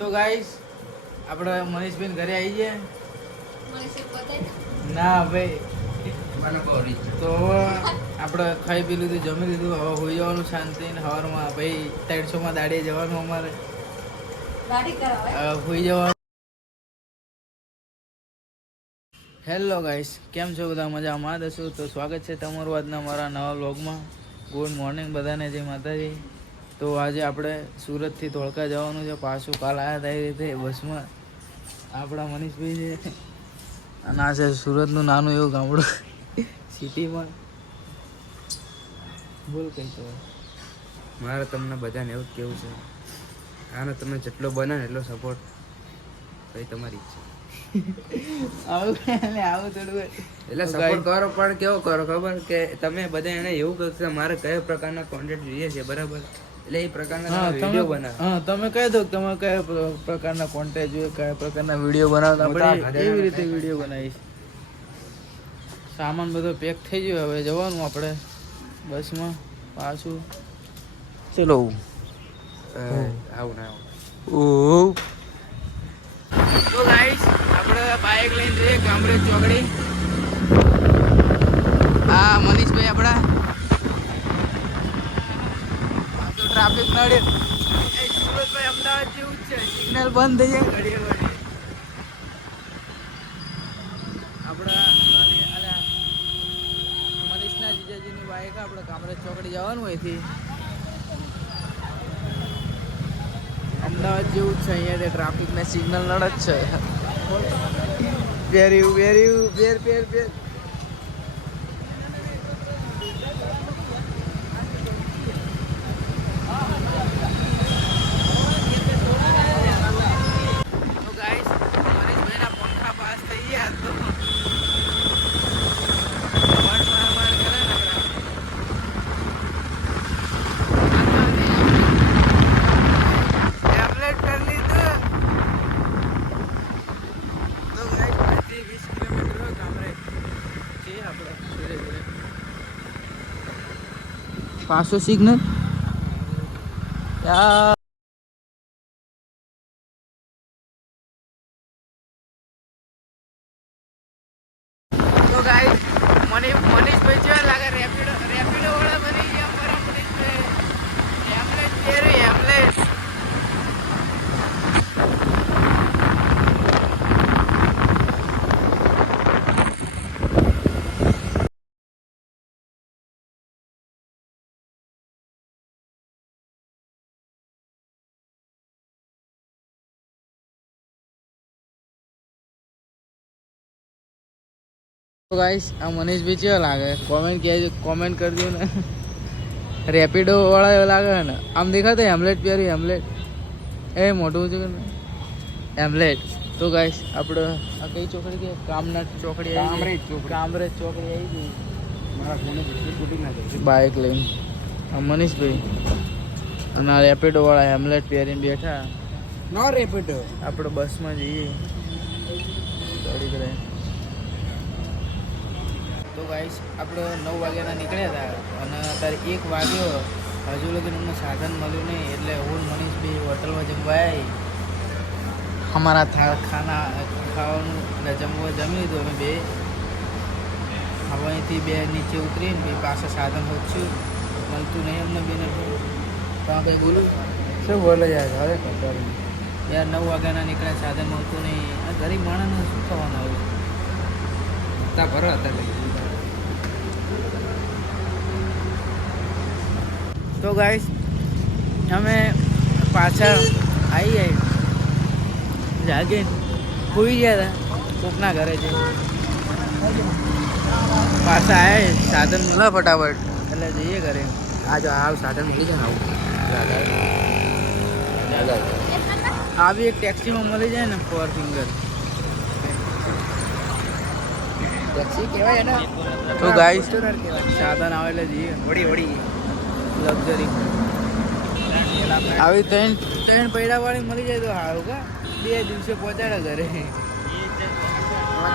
તો ગાઈસ આપણે મનીષભાઈ ઘરે આવી ગયા ના ભાઈ તો આપણે ખાઈ પી લીધું જમી લીધું હવે હોઈ જવાનું શાંતિ ને સવારમાં ભાઈ 300 માં દાડીએ જવાનું અમારે હોઈ જવાનું. હેલો ગાઈસ, કેમ છો બધા? મજામાં દશો તો સ્વાગત છે તમારું આજના મારા નવા વ્લોગમાં. ગુડ મોર્નિંગ બધાને, જય માતાજી. તો આજે આપણે સુરતથી ધોળકા જવાનું છે. પાછું કાલ આવ્યા હતા એ રીતે બસમાં આપણા મનીષભાઈ છે અને આ છે સુરતનું નાનું એવું ગામડું સિટીમાં. બોલ કઈ તો મારે તમને બધાને એવું જ કેવું છે, આનો તમે જેટલો બને ને એટલો સપોર્ટ ભાઈ તમારી ઈચ્છા. આવું થોડું એટલે સપોર્ટ કરો, પણ કેવો કરો ખબર કે તમે બધા એને એવું કહો કે મારે કયા પ્રકારના કોન્ટેન્ટ જોઈએ છે, બરાબર? એટલે એ પ્રકારના વિડીયો બનાવો. હા, તમે કહી દો કે તમે કયા પ્રકારના કોન્ટેન્ટ જોઈએ, કયા પ્રકારના વિડીયો બનાવતા, આપણે એવી રીતે વિડીયો બનાવીશ. સામાન બધો પેક થઈ ગયો, હવે જવાનું આપણે બસમાં પાછું. ચલો આવું ના આવું. ઓહ, તો ગાઈસ આપણે બાઇક લઈને જઈએ કામરેજ ચોકડી. આ મનીષભાઈ આપણા તો ટ્રાફિક નડે સુરતભાઈ અમદાવાદ જેવું જ છે, સિગ્નલ બંધ થઈ જાય ઘડીએ ઘડીએ. આપણા મનીષના જીજાજીની બાઇક આપણે કામરેજ ચોકડી જવાનું અહીંથી. અમદાવાદ જેવું જ છે, અહીંયા ટ્રાફિક ને સિગ્નલ નડ જ છે. બેર તો ગાઈસ મનીષભાઈના પંખા પાસ થઈ ગયા તો માર કરે ને ટેબ્લેટ કરી લીધું. તો ગાઈસ 20 કિલોમીટર કામરેજ છે આપણે ધીરે ધીરે. પાછો સિગ્નલ યાર. તો ગાઈસ મનીષભાઈ જેવા લાગે, રેપિડો વાળા બની ગયા મારા મનીષભાઈ. હેમલેટ પહેરી, હેમલેટ. તો ગાઈસ આ મનીષભાઈ કેવા લાગે કોમેન્ટ કરજો ને. રેપિડો વાળા એવા લાગે ને, આમ દેખાતો હેમલેટ પહેરી, હેમલેટ એ મોટું છે ને હેમલેટ. તો ગાઈસ આપણે આ કઈ ચોકડી કે કામરેજ ચોકડી આવી ગઈ. મારા ફોને ફૂટી ના જાય. બાઇક લઈને આ મનીષભાઈ અને આ રેપિડો વાળા હેમલેટ પહેરીને બેઠા. નો રેપિડો આપણે બસમાં જઈએ ગાડી કરે. તો ગાઈસ આપણે 9 વાગ્યાના નીકળ્યા હતા અને અત્યારે 1 વાગ્યો, હજુ લગી અમને સાધન મળ્યું નહીં. એટલે હું મનીષભાઈ હોટલમાં જમવા આવી. અમારા ખાવાનું એટલે જમી લીધું અમે બે. હવે અહીંથી બે નીચે ઉતરીને ભાઈ પાછા સાધન હોચ્યું, મળતું નહીં અમને બેને. ત્યાં કંઈ બોલું શું બોલે યાર? હવે ખબર યાર 9 વાગ્યાના નીકળ્યા, સાધન મળતું નહીં. આ ગરીબ માણસને શું થવાનું આવું? હતા ભરો હતા. તો ગાઈસ અમે પાછા આવી જાગે ખોઈ ગયા હતા કોકના ઘરે છે. પાછા આવ્યા સાધન મળે ફટાફટ એટલે જઈએ ઘરે. આ જો આવ સાધન મળી જાય ને આવું આવી એક ટેક્સીમાં મળી જાય ને 4 ફિંગર. ટેક્સી કહેવાય ને. તો ગાઈસ સાધન આવે એટલે જઈએ વડી લક્ઝરી. આવી ત્રણ પૈડા વાળી મળી જાય તો સારું. કા 2 દિવસે પહોંચાડે ઘરે.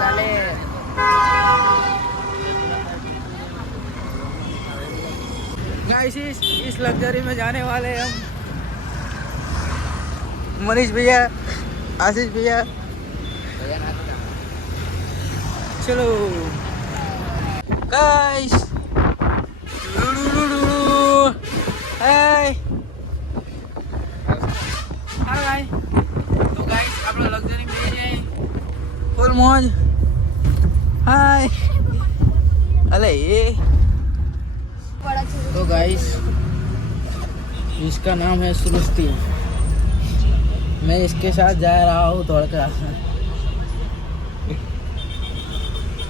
ચાલે. गाइस इस लग्जरी में जाने वाले हम मनीष भैया, आशीष भैया, चलो गाइस, हाय हाय। तो गाइस આપણે લક્ઝરી में જાય ફૂલ મોજ। हाय अले ये तो गाइस इसका नाम है सृष्टि। मैं इसके साथ जा रहा हूँ धोड़का।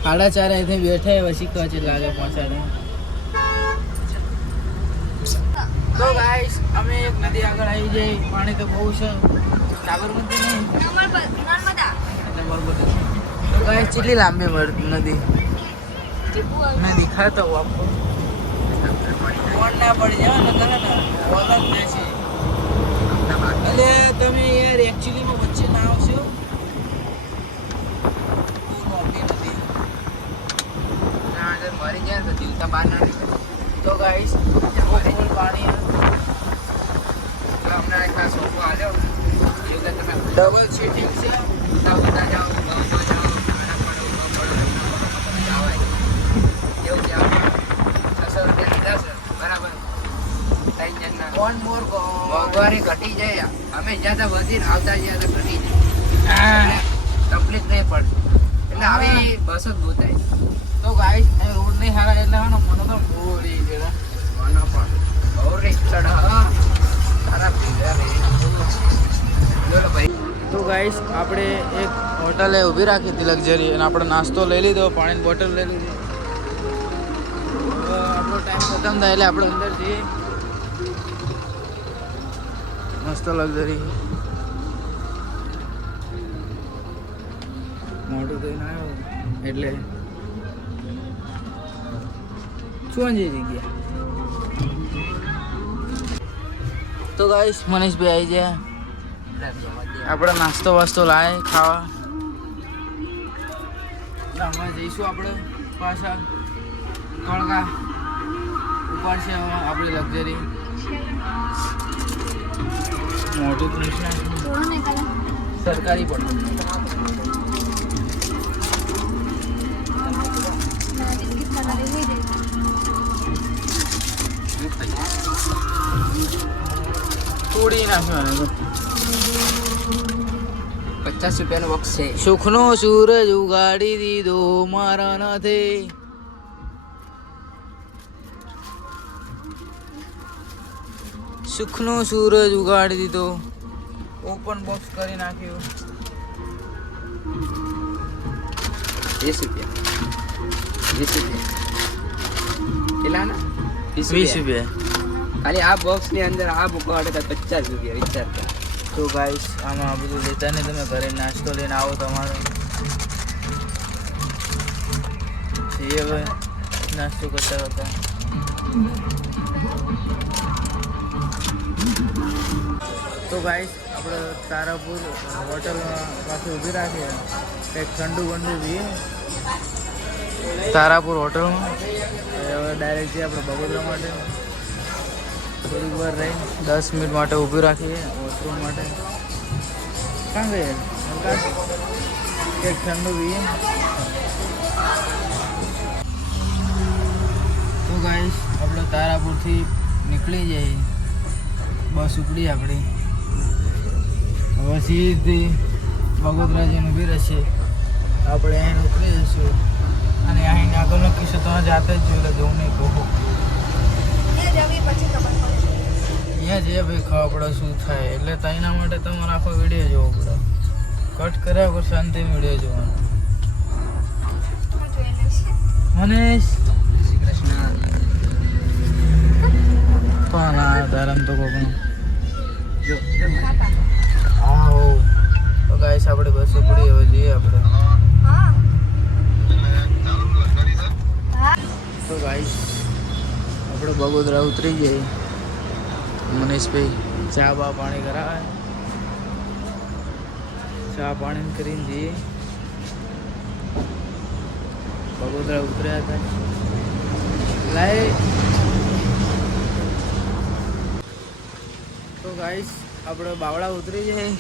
4:30 ऐसे बैठे वैसी कच लागे पहुंचाने। तो गाइस हमें एक नदी आगे आई जाए पानी तो बहुत है साबरमती नहीं नर्मदा। तो गाइस चिल्ली लांबी नदी मैं दिखाता हूँ आपको। फोन ना पड़ जाए ना ना बोला नहीं अरे તમે યાર एक्चुअली में વચ્ચે ના આવશો મરી જાય તો જીવતા બહાર ના નીકળે। तो गाइस फुल पानी है હમણાં એક આ સોફો આવ્યો એવું તમે डबल सीटिंग से ઉતા ઉતા જાઓ બહુ જાઓ ખાના પડો તમે જાઓ એવું જાઓ 600 રૂપિયા લીધા છે બરાબર 3 જણના वन मोर को મોંઘવારી ઘટી જાય અમે જ્યાં ત્યાં વધીને આવતા જ્યાં ત્યાં ઘટી જાય તકલીફ નહીં પડતી એટલે આવી બસ જ ભૂતાય तो गाइस रोड नहीं हारा એટલે હનો મને તો બોરી ગયો મને પણ બહુ રિસ્ક ચડ તારા ભીગા રે બોલો ભાઈ। તો ગાઈસ આપણે એક હોટલે ઊભી રાખી હતી લક્ઝરી અને આપણે નાસ્તો લઈ લીધો પાણીની બોટલ લઈ લીધી। આપણો ટાઈમ ખતમ થાય એટલે આપણે અંદર જઈએ મસ્ત લક્ઝરી મોટું થઈને આવ્યો એટલે શું જગ્યા। તો ગાઈસ મનીષભાઈ આવી ગયા આપણે નાસ્તો વાસ્તો લાય ખાવા હમણાં જઈશું આપણે પાછા કળકા ઉપાડશે આપણે લક્ઝરી મોટું કૃષ્ણ સરકારી પણ તોડી નાખવાનું 50 રૂપિયાનો બોક્સ છે। સુખનો સૂરજ ઉગાડી દીધો મારા નાથે। સુખનો સૂરજ ઉગાડી દીધો ઓપન બોક્સ કરી નાખ્યું 20 રૂપિયા 20 રૂપિયા કેટલાના 20 રૂપિયા। ખાલી આ બોક્સ ની અંદર આ બુક વાળે 50 રૂપિયા વિચાર કર। તો ગાઈસ આમાં આ બધું લેતા ને તમે ઘરે નાસ્તો લઈને આવો તમારો હવે નાસ્તો કરતા હતા। તો ગાઈસ આપણે તારાપુર હોટલ પાસે ઊભી રાખીએ કંઈક ઠંડુ બંડુ પીએ તારાપુર હોટલમાં। હવે ડાયરેક્ટ જઈએ આપણે બગોદરા માટે થોડીક વાર રહી 10 મિનિટ માટે ઊભી રાખીએ વોશરૂમ માટે। ક્યાં ગયે કંઈક ઠંડુ પીએ। તો ગાઈસ આપણે તારાપુરથી નીકળી જઈએ બસ ઉપડી આપણી હવે સીધી બગોદરા જઈને ઊભી રહેશે આપણે અહીં ઉતરી જઈશું અને અહીં આગળનો કિસ્સો તમે જાતે જ જોઈ લેજો હું નહીં કહું અહીંયા જે ભાઈ ખબર પડે શું થાય એટલે તેના માટે તમારે આખો વિડીયો જોવો પડે કટ કર્યા વગર શાંતિ વિડીયો જોવાનો। મનીષ શ્રી કૃષ્ણ પણ આ ધરમ તો કોકનું જો આવો તો ગાઈસ આપણે બસ ઉપડી હવે જઈએ આપણે તો ગાઈસ આપણે બગોદરા ઉતરી જઈએ મનીષભાઈ ચા બા પાણી કરાવે ચા પાણી કરીને જઈએ બગોદરા ઉતર્યા હતા લાય તો ગાઈસ આપણે બાવળા ઉતરી જાય.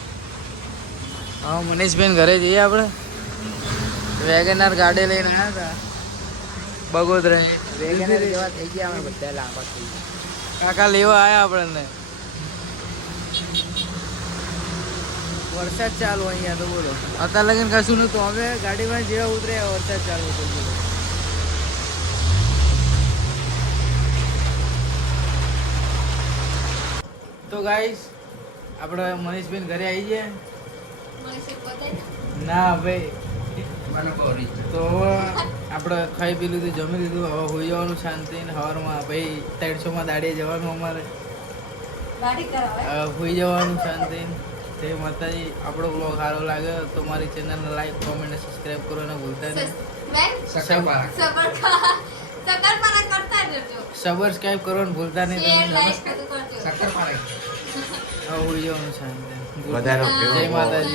હા મનીષભાઈ ઘરે જઈએ આપણે. વેગનાર ગાડી લઈને આવ્યા હતા બગોદરા. વેગેનર જેવા થઈ ગયા અમે બધા લાંબા થઈ ગયા. કાકા લેવા આવ્યા આપણને. વરસાદ ચાલુ અહીંયા તો બોલો. અત્યારે લગીને કશું નતું. હવે ગાડીમાં જેવા ઉતર્યા વરસાદ ચાલુ હતો બોલો. તો ગાઈસ આપણે મનીષભાઈ ઘરે આવી ગયા. ના ભાઈ તો હવે આપણે ખાઈ પી લીધું, જમી લીધું. હવે હોઈ જવાનું શાંતિ ને. સવારમાં ભાઈ 300 માં દાડીએ જવાનું અમારે. હોઈ જવાનું શાંતિ. તે માતાજી આપણો બ્લોગ સારો લાગે તો મારી ચેનલને લાઈક કોમેન્ટ અને સબસ્ક્રાઈબ કરવાનું ભૂલતા નહીં. સબસ્ક્રાઈબ કરવાનું ભૂલતા નહીં. હવે હોઈ જવાનું શાંતિ. જય માતાજી.